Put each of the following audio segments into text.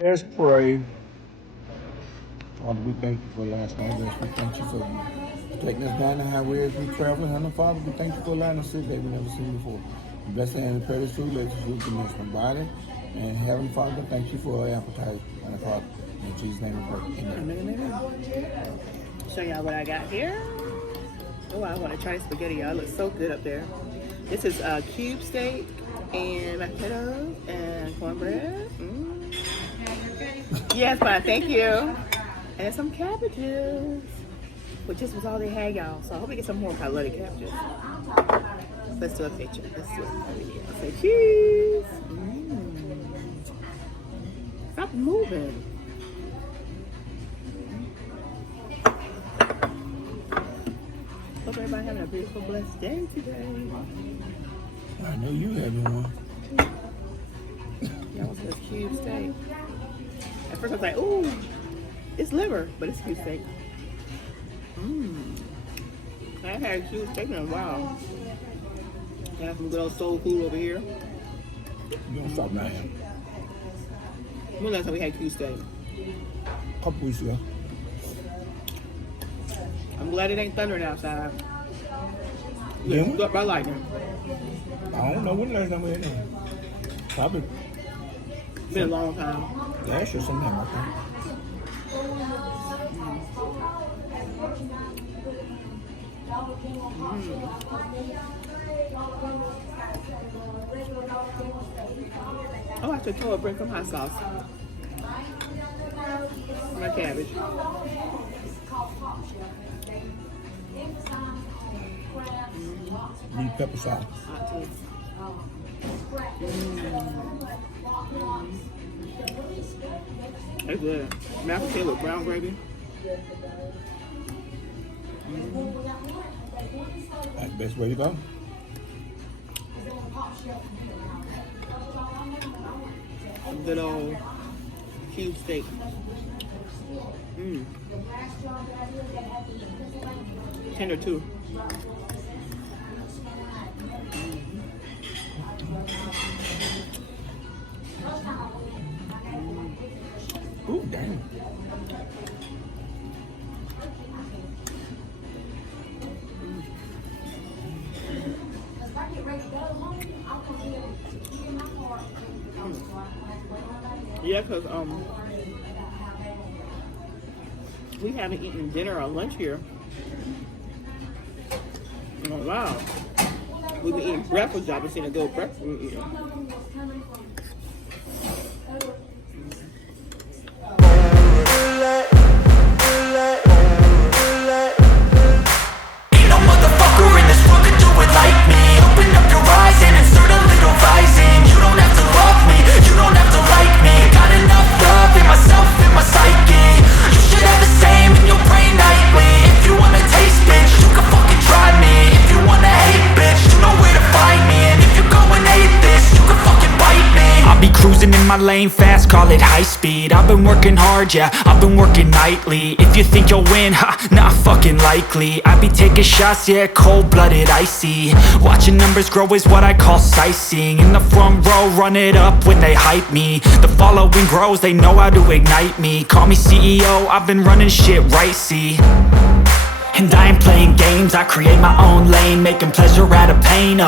Let's pray. Father, we thank you for last night. We thank you for taking us down the highway as we travel. Heavenly Father, we thank you for allowing us to see that we never seen before. Bless and pray this food, let this food commence my body. And Heavenly Father, thank you for our appetite. And Father, in Jesus' name we pray. Amen. Amen. Show y'all what I got here. Oh, I want to try spaghetti, y'all. It looks so good up there. This is cube steak and mashed potatoes and cornbread. Yes, fine. Thank you. And some cabbages. But this was all they had, y'all. So I hope we get some more. I love the cabbages. Let's do a picture. Let's do it. Say cheese. Stop moving. Hope everybody having a beautiful, blessed day today. I know you having one. Y'all want this cube steak? At first I was like, ooh, it's liver, but it's cube steak. I haven't had cube steak in a while. Got some good old soul food over here. You don't stop now. When last time we had cube steak? A couple weeks ago. I'm glad it ain't thundering outside. Yeah. It's up by lightning. I don't know when the last time we had that. Probably Been a long time. last year sometime, I think. Oh, I should throw a bring some hot sauce. My cabbage. Need pepper sauce. Hot too. It's good. Mashed potato with brown gravy. That's the best way to go. Good old cube steak. Tender too. Ooh, damn. Yeah, because we haven't eaten dinner or lunch here. Oh wow. We've been eating breakfast. I've been seeing a good breakfast we're eating. Ain't no motherfucker in this world could do it like me. Open up your eyes and insert a little rising. You don't have to love me, you don't have to like me. Got enough love in myself, in my psyche. You should have the same in your brain nightly. If you wanna taste, bitch, you can fucking try me. If you wanna hate, bitch, you know where to find me. And if you go and hate this, you can fucking bite me. I'll be cruising in my lane fast, call it high speed. I've been working hard, yeah, I've been working nightly. If you think you'll win, ha, not fucking likely. I be taking shots, yeah, cold-blooded, icy. Watching numbers grow is what I call sightseeing. In the front row, run it up when they hype me. The following grows, they know how to ignite me. Call me CEO, I've been running shit right, see. And I ain't playing games, I create my own lane. Making pleasure out of pain,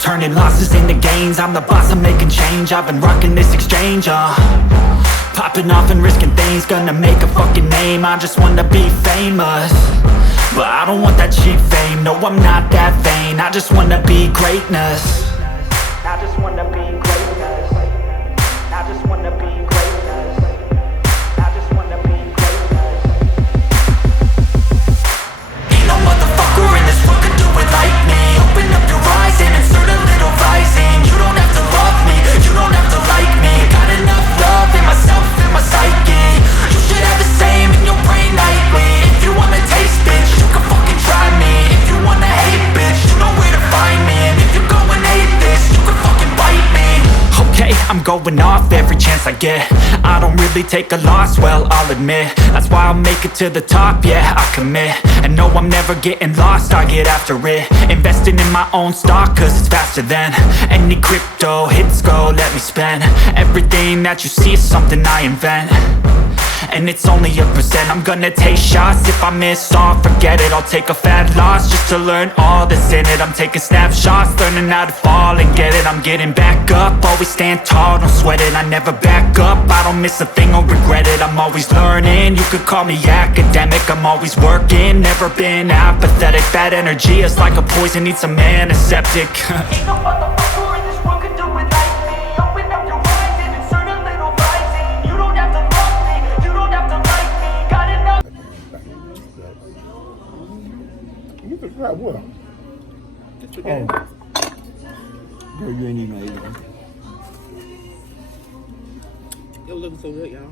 turning losses into gains. I'm the boss, I'm making change. I've been rocking this exchange, popping off and risking things. Gonna make a fucking name, I just wanna be famous. But I don't want that cheap fame, no I'm not that vain. I just wanna be greatness. I just wanna be greatness. I just wanna be greatness. I just wanna be greatness. Ain't no motherfucker in this world could do it like me. Open up your eyes and insert a little rising. You don't have to love me, you don't have to like me. Got enough love in myself, in my psyche. You should have the same in your brain nightly. If you wanna taste, bitch, you can fucking try me. If you wanna hate, bitch, you know where to find me. And if you go and hate this, you can fucking bite me. I'm going off every chance I get. I don't really take a loss, well, I'll admit. That's why I'll make it to the top, yeah, I commit. And no, I'm never getting lost, I get after it. Investing in my own stock, cause it's faster than any crypto hits go, let me spend. Everything that you see is something I invent, and it's only a percent. I'm gonna take shots, if I miss all, forget it. I'll take a fat loss just to learn all that's in it. I'm taking snapshots, learning how to fall and get it. I'm getting back up, always stand tall, don't sweat it. I never back up, I don't miss a thing or regret it. I'm always learning, you could call me academic. I'm always working, never been apathetic. Bad energy is like a poison, needs some antiseptic. Ain't no motherfucker in this world can do it like me. Open up your eyes and insert a little rising. You don't have to love me, you don't have to like me. Got enough. You can try what? Just forget it. Girl, you ain't even ate it. It was looking so good, y'all.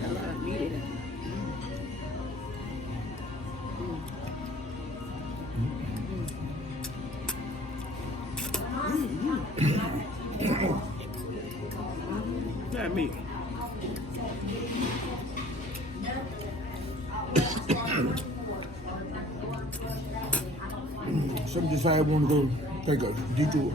Got a lot of meat in it. Not meat. Some decide want to go take a detour.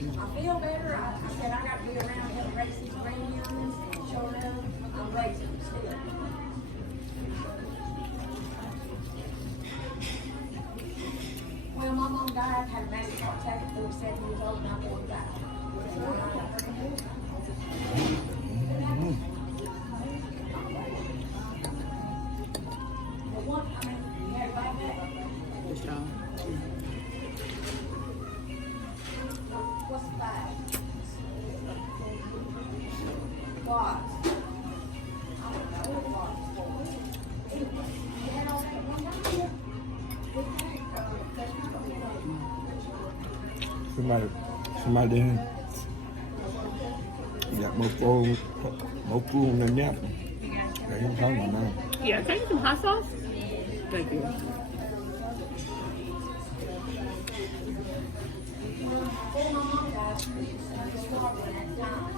I feel better. I said I got to be around to help raise these grandyoungins, and sure enough, I'm raising them still. Well, my mom died, had a massive heart attack at 37 years old, and I'm going back. But one, I mean, you had like that. Good job. What's that? What? I don't know what you had all that one down? Somebody there got more food than that. They ain't talking about now. Yeah, can I get some hot sauce? Thank you. Before my mom died, she was struggling at the time.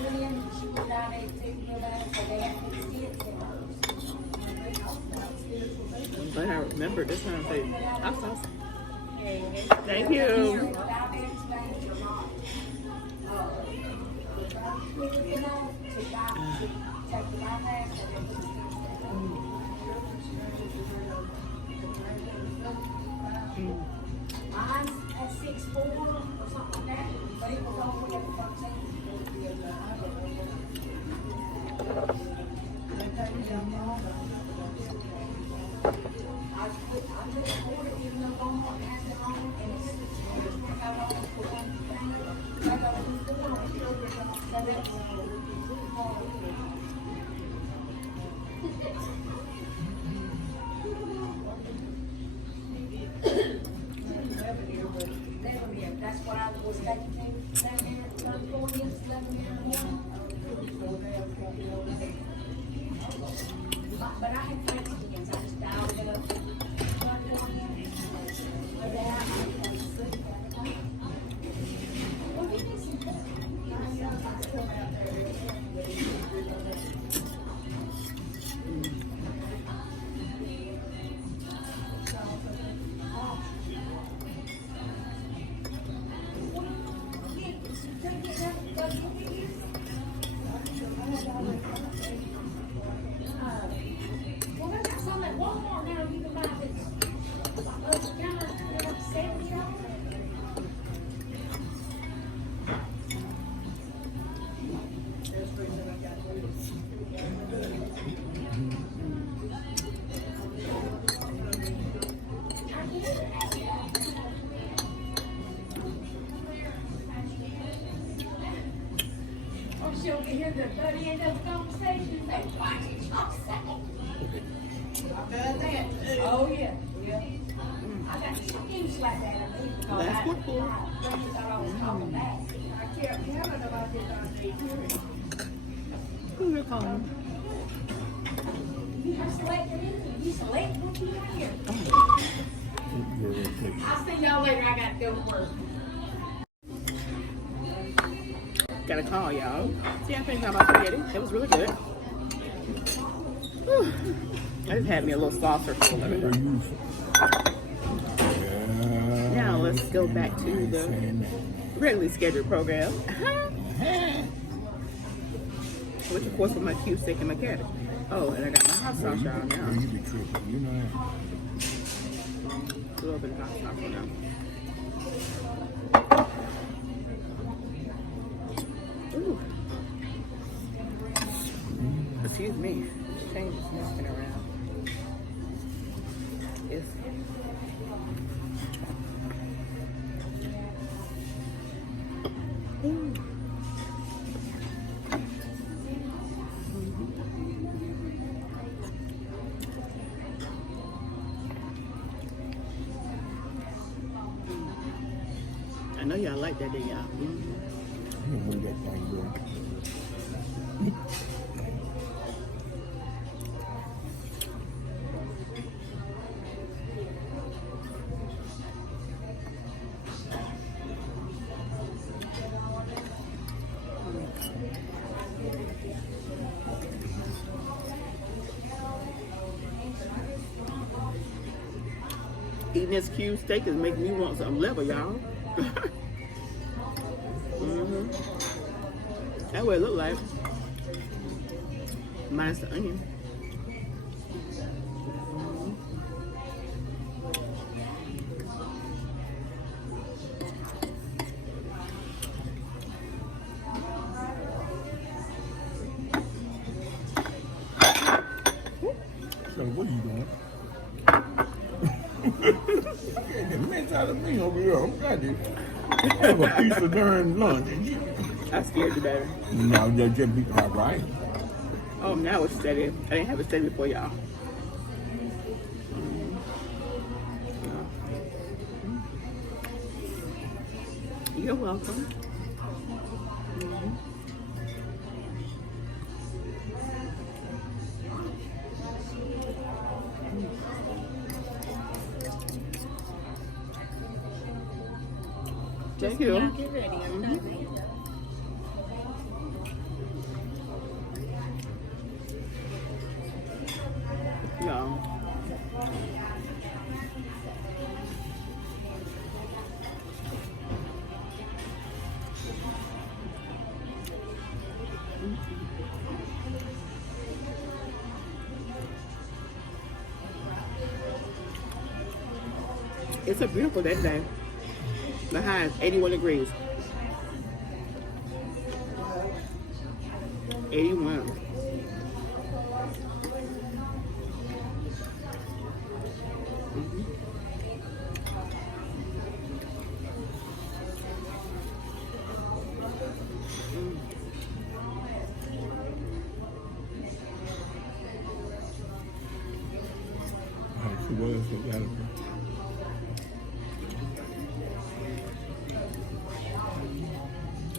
Went in, she was diabetic, real bad, so they had to put stents in hers. I'm glad I remember this time. Say hot sauce. Thank you. Mine's at 6'4" or something like that, but it was only at 13. I took a quarter, even though Walmart has it on, and it's got all the things. I got 2 4 on the program, so that's that's what I was expecting to down there, 34 years, 11 years. But I had Thanksgivings, I just dialed it up. Well, I got some at Walmart now, you can buy this. $70. Oh, she'll hear the buddy end of the conversation. Say, why did y'all say? I've done that too. Oh, yeah. Yeah. I got you slapped at me. That's good for you. Thought I was talking back. I kept telling about this on the hearing. Who's your calling? You selected it. You select what you want here. I'll see y'all later. I got to go to work. Got a call, y'all. See, I finished my spaghetti. It was really good. Whew. I just had me a little saucer full of it. Now let's go back to the regularly scheduled program. Which of course with my cube steak and my cabbage. Oh, and I got my hot sauce y'all now. You be tripping, you know A little bit of hot sauce now. Ooh. Excuse me. Change is messing around. It's I know y'all like that, didn't y'all? You know that thing, bro. Eating this cube steak is making me want some liver, y'all. That's what it look like. Minus the onion. So what are you doing? Get the mess out of me over here. I'm trying to have a piece of darn lunch. I scared you better. No, just be all right. Oh, now it's steady. I didn't have it steady before, y'all. You're welcome. Thank you. Get ready. I'm done. No. It's a beautiful day today. The high is 81 degrees. 81.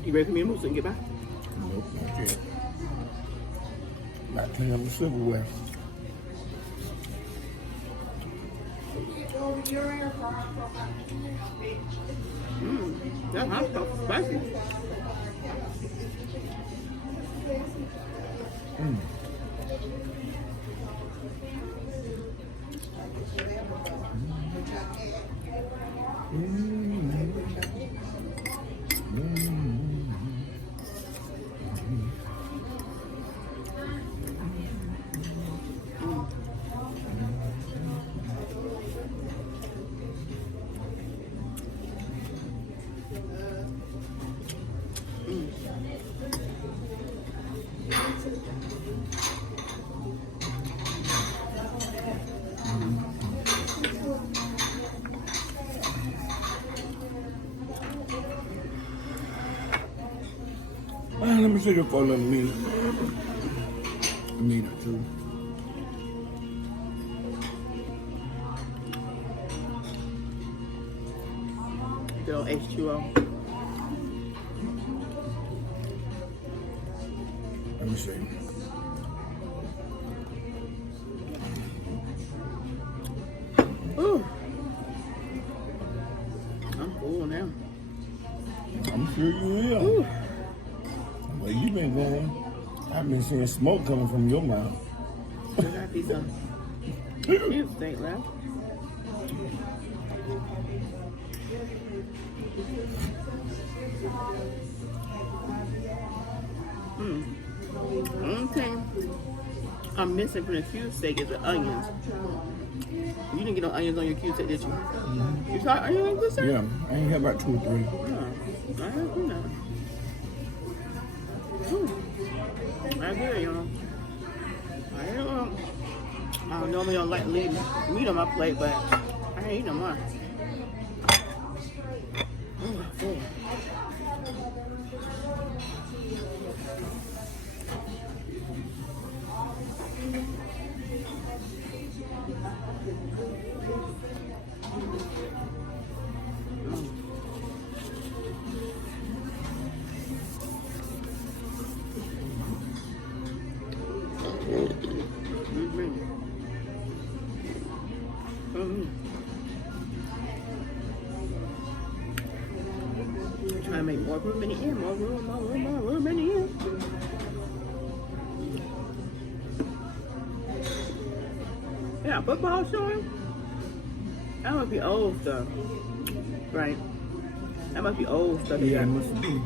You ready for me to move so you can get back? Nope, not yet. Not clean up the silverware. That hot stuff is spicy. Let me take it for a little minute. A minute or two. Good old H2O. Let me see. Ooh. I'm full now. I'm sure you will. Ooh. Well, you been going. I've been seeing smoke coming from your mouth. There got to be some cube steak left. One thing I'm missing from the cube steak is the onions. You didn't get no onions on your cube steak, did you? You saw onions on the cube steak? Yeah, I ain't had about 2 or 3. Oh, I have seen that. I good, y'all. I normally don't like leaving meat on my plate, but I ain't eating no more. Oh, full. Trying to make more room in the end, more room in the end. Yeah, football showing? That must be old stuff. Right. That must be old stuff. Yeah, it must be.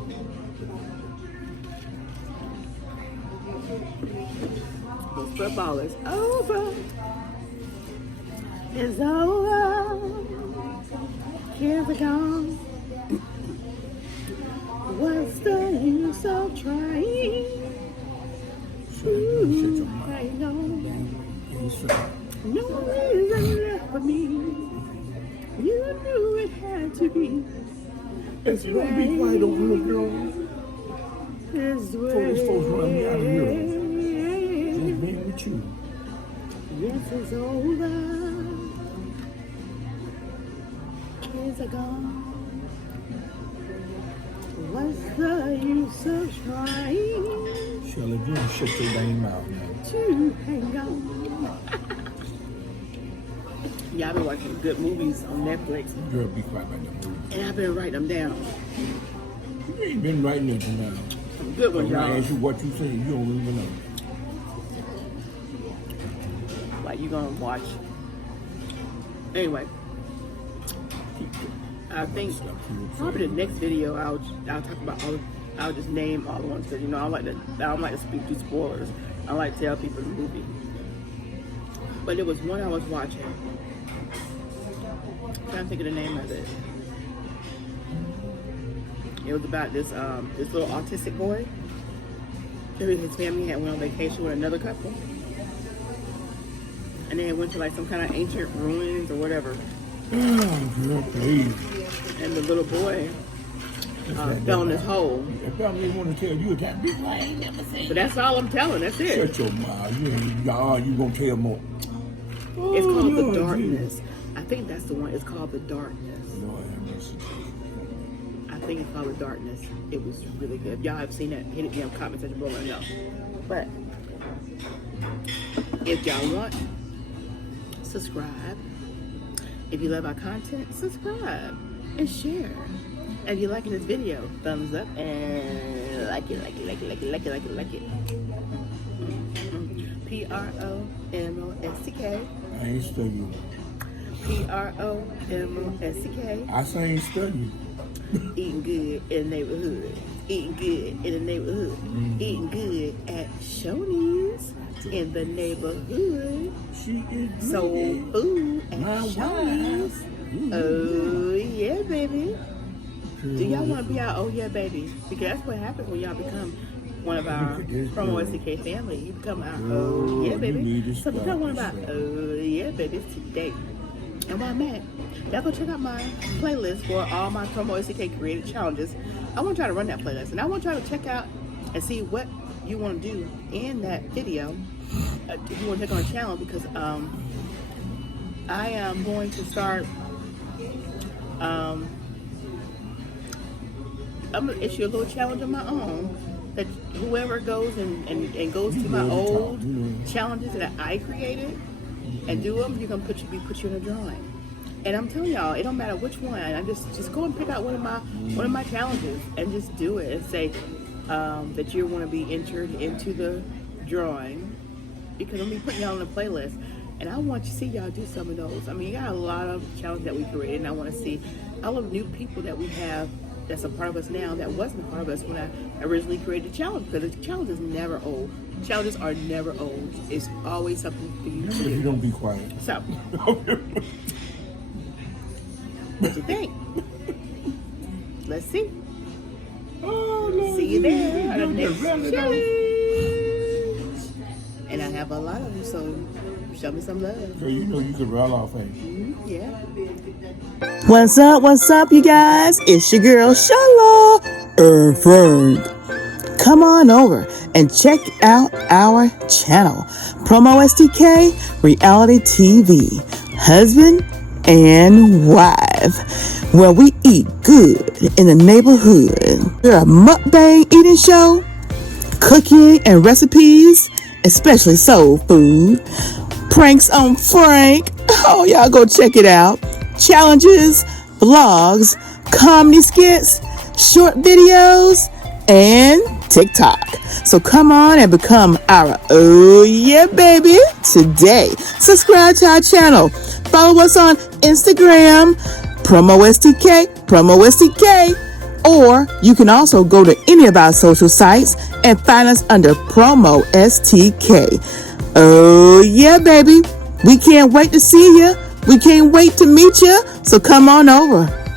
But football is over. It's over. Kids are gone. What's the use of trying? Ooh, I know. No reason left for me. You knew it had to be. If you don't be quiet over here, girl. This way. Before these folks run me out of here. Just being with you. Yes, it's over. Kids are gone. What's the use of trying Shirley, you don't shut your dang mouth, man. to hang on? Yeah, I've been watching good movies on Netflix, Girl, be quiet about that movie. and I've been writing them down. You ain't been writing it down. Some good ones, When I y'all. ask you what you say, you don't even know. Like you gonna watch. Anyway, I think probably the next video I'll talk about all. I'll just name all the ones because I don't like to speak through spoilers. I like to tell people the movie. But there was one I was watching. I'm trying to think of the name of it. It was about this little autistic boy. His family had went on vacation with another couple. And they went to like some kind of ancient ruins or whatever. Oh, girl, please. And the little boy fell in this hole. If I really want to tell you a time, be quiet, I ain't never seen. But that's all I'm telling. That's it. Shut your mouth. You gonna tell more. It's called The Lord, Darkness. I think that's the one. It's called The Darkness. Jesus. Lord have mercy. I think it's called The Darkness. It was really good. If y'all have seen it, hit it in the comment section below, let me know. But if y'all want, subscribe. If you love our content, subscribe and share. If you're liking this video, thumbs up and like it. PromoSTK. I ain't studying. PromoSTK. I say I ain't studying. Eating good in the neighborhood. Eating good in the neighborhood. Eating good at Shoney's in the neighborhood. She is Soul food at My Shoney's. Oh yeah, baby. Do y'all want to be our oh yeah, baby? Because that's what happens when y'all become one of our PromoSTK family. You become our oh yeah, baby. So become one of our oh yeah, babies today. And while I'm at, y'all go check out my playlist for all my PromoSTK created challenges. I want y'all to run that playlist, and I want y'all to check out and see what you want to do in that video. If you want to take on a challenge, because I am going to start. I'm gonna issue a little challenge of my own that whoever goes and goes to my old challenges that I created and do them, you're gonna put you in a drawing. And I'm telling y'all, it don't matter which one. I just go and pick out one of my challenges and just do it and say that you want to be entered into the drawing, because I'm gonna be putting y'all on the playlist. And I want to see y'all do some of those. I mean, you got a lot of challenges that we created, and I want to see all of the new people that we have that's a part of us now that wasn't a part of us when I originally created the challenge. Because the challenge is never old. Challenges are never old. It's always something for you to If do. you don't be quiet. So, what you think? Let's see. Oh, no, See you there on the next challenge. challenge. And I have a lot of them, so show me some love. So you know you can roll off, ain't you? Yeah. What's up, you guys? It's your girl, Shala and Frank. Come on over and check out our channel, PromoSTK Reality TV, Husband and Wife, where we eat good in the neighborhood. We're a mukbang eating show, cooking and recipes, especially soul food, pranks on Frank. Oh, y'all go check it out. Challenges, vlogs, comedy skits, short videos, and TikTok. So come on and become our oh yeah baby today. Subscribe to our channel. Follow us on Instagram, PromoSTK, or you can also go to any of our social sites and find us under PromoSTK. Oh yeah, baby. We can't wait to see you. We can't wait to meet you. So come on over.